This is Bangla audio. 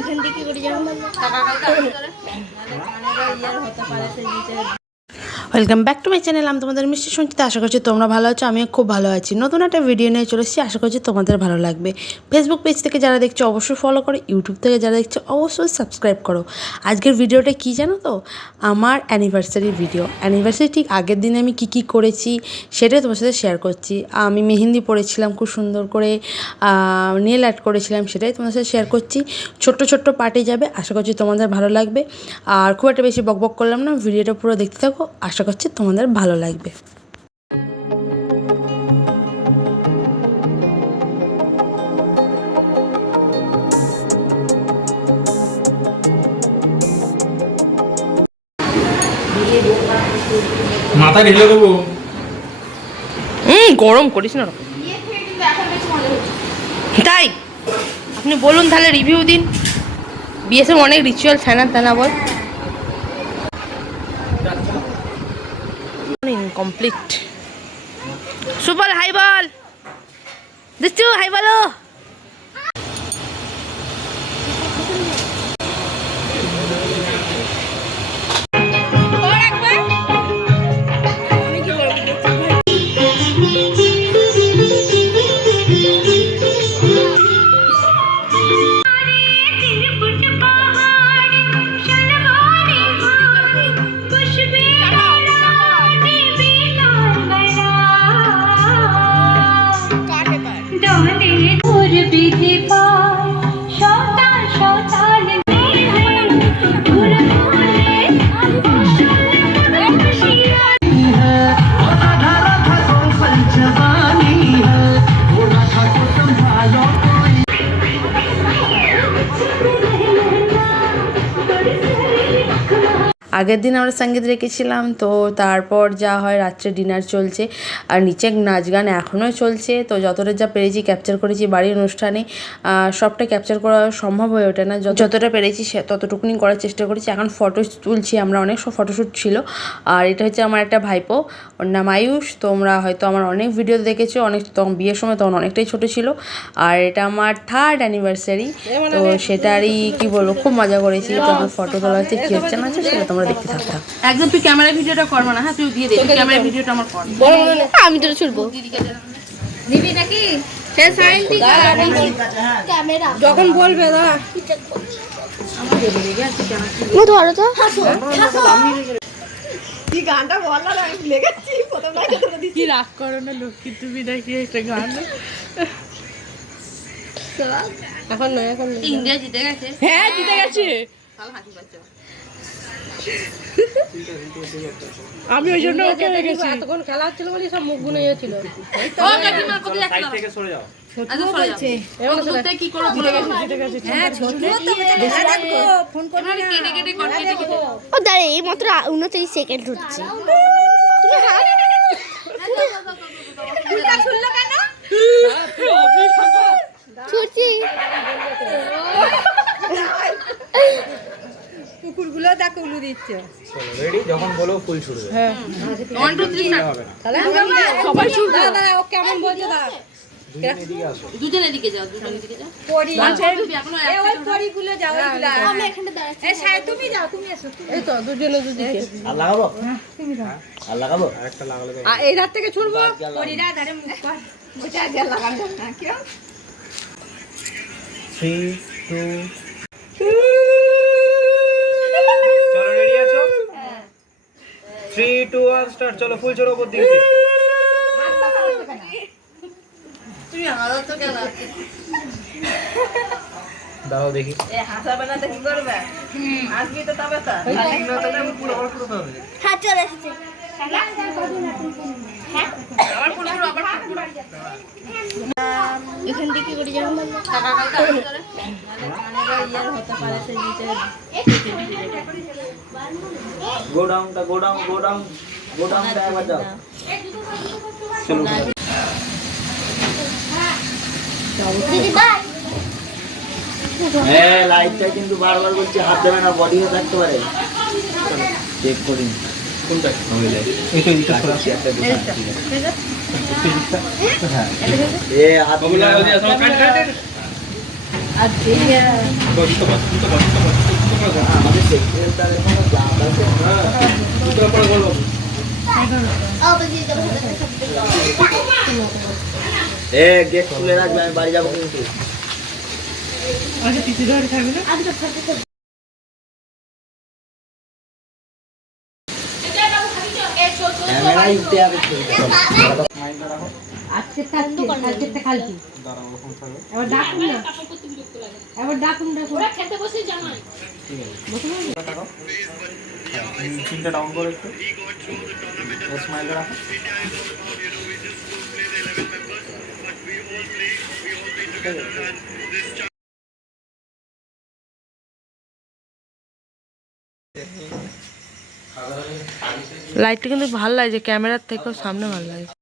এখান থেকে করে যাবো welcome back to my channel. আমি তোমাদের মিষ্টি সঞ্চিতা। আশা করছি তোমরা ভালো আছো, আমিও খুব ভালো আছি। নতুন একটা ভিডিও নিয়ে চলে এসেছি, আশা করছি তোমাদের ভালো লাগবে। ফেসবুক পেজ থেকে যারা দেখছো অবশ্যই ফলো করো, ইউটিউব থেকে যারা দেখছো অবশ্যই সাবস্ক্রাইব করো। আজকের ভিডিওটা কী জানো তো, আমার অ্যানিভার্সারি ভিডিও। অ্যানিভার্সারি ঠিক আগের দিনে আমি কী করেছি সেটাই তোমার সাথে শেয়ার করছি। আমি মেহেন্দি পরেছিলাম খুব সুন্দর করে, নেল আর্ট করেছিলাম, সেটাই তোমার সাথে শেয়ার করছি। ছোট্ট ছোট্ট পার্টে যাবে, আশা করছি তোমাদের ভালো লাগবে। আর খুব একটা বেশি বকবক করলাম না, ভিডিওটা পুরো দেখতে থাকো, আশা করছি তোমাদের ভালো লাগবে। মাথা ঢেলে দেবো। গরম করিস না তাই। আপনি বলুন তাহলে, রিভিউ দিন। বিএসএম অনেক রিচুয়াল ফ্যানা তেনা বল। কমপ্লিট। সুপার হাই বল দিচ্ছু, হাই বলো। আগের দিন আমরা সঙ্গীত রেখেছিলাম, তো তারপর যা হয় রাত্রে ডিনার চলছে, আর নিচে নাচ গান এখনও চলছে। তো যতটা যা পেরেছি ক্যাপচার করেছি বাড়ির অনুষ্ঠানে। সবটা ক্যাপচার করা সম্ভব হয়ে ওঠে না, যতটা পেরেছি সে ততটুকুনি করার চেষ্টা করেছি। এখন ফটো তুলছি আমরা, অনেক সব ফটোশ্যুট ছিল। আর এটা হচ্ছে আমার একটা ভাইপো, ওর নাম আয়ুষ। তোমরা হয়তো আমার অনেক ভিডিও দেখেছো, অনেক তখন বিয়ের সময় তখন অনেকটাই ছোটো ছিল। আর এটা আমার 3rd অ্যানিভার্সারি, তো সেটারই কি বলবো, খুব মজা করেছি। তখন ফটো তোলা হচ্ছে, কী হচ্ছে না হচ্ছে সেটা তোমরা দেখতে থাকতাম। একদম তুই ক্যামেরা ভিডিওটা করবা না, হ্যাঁ তুই দিয়ে দে ক্যামেরা ভিডিওটা আমার কর। আমি তো ছুটবো নিবি নাকি ক্যামেরা যখন বলবে দাদা ধরো তো কি গানটা বলার আমি ভুলে গেছি। প্রথম কি রাগ করো না, লক্ষ্মী তুমি নাকি একটা গান। এখন নয়, এখন ইন্ডিয়া জিতে গেছে। হ্যাঁ জিতে গেছে। আমি ওই জন্য ওকে গেছি। এতক্ষণ খেলা হচ্ছিল বলে সব মুখ গুনে গিয়েছিল। সাইড থেকে সরে যাও। ও দাঁড়ে এই মাত্র 29 সেকেন্ড হচ্ছে। ছুটছি কুকুরগুলো দেখো উলু দিচ্ছে। রেডি, যখন বলো ফুল ছুড়বে। হ্যাঁ 1 2 3 তাহলে সবাই ছুটবে। দাদা ও কেমন বলছে দাদা? দুজন এদিকে যাও, দুজন এদিকে যাও। পরি এই ওই পরিগুলো যাও, ওইগুলো আমি এখানে দাঁড়াচ্ছি। এই সাই তুমি যাও, তুমি এসো। এই তো দুজনে দুদিকে। আর লাগাবো? তুমি দাও। আর লাগাবো? আরেকটা লাগালে তো। এই রাত থেকে ছুড়বো। পরিরা ধারে মুখ কর। মোটা দিয়ে লাগানো না কেউ। 3 2 চলো, রেডি আছো? 3 2 1 স্টার্ট। চলো ফুল ছোড়ো উপর দিকে। তুমি আমারও তো কেন দাও দেখি। এ হাসাবে না তো কি করবে? আসবি তো তবে তো। পুরো আবার পুরো হবে। হাত চলে এসেছে। এখান থেকে করে যাবো গো ডাউনটা, গো ডাউন, গো ডাউন, গো ডাউনটা একবার যাও। চলো দিদি বাই। হ্যাঁ, লাইটটা কিন্তু বারবার বলছি হাত দেবে না, বডিও থাকতে পারে। চেক করি কোনটা হয়ে যায়। এইটা সরা একটা দুটো ঠিক আছে। হ্যাঁ এ হাতগুলো কাট কাট। আমাদের সেক্রেটারি কোনো জাত আছে গেট খুলে রাখবে আমি বাড়ি যাবো কিন্তু ক্যামেরায় উঠে যাবে আজকে কালকে কালকে এবার ডাকুন না এবার ডাকুন ওরা খেতে বসে জামাই চিন্তা ডাউন করে একটু স্মাইল রাখো লাইটটা কিন্তু ভালো লাগছে, ক্যামেরার থেকেও সামনে ভালো লাগছে।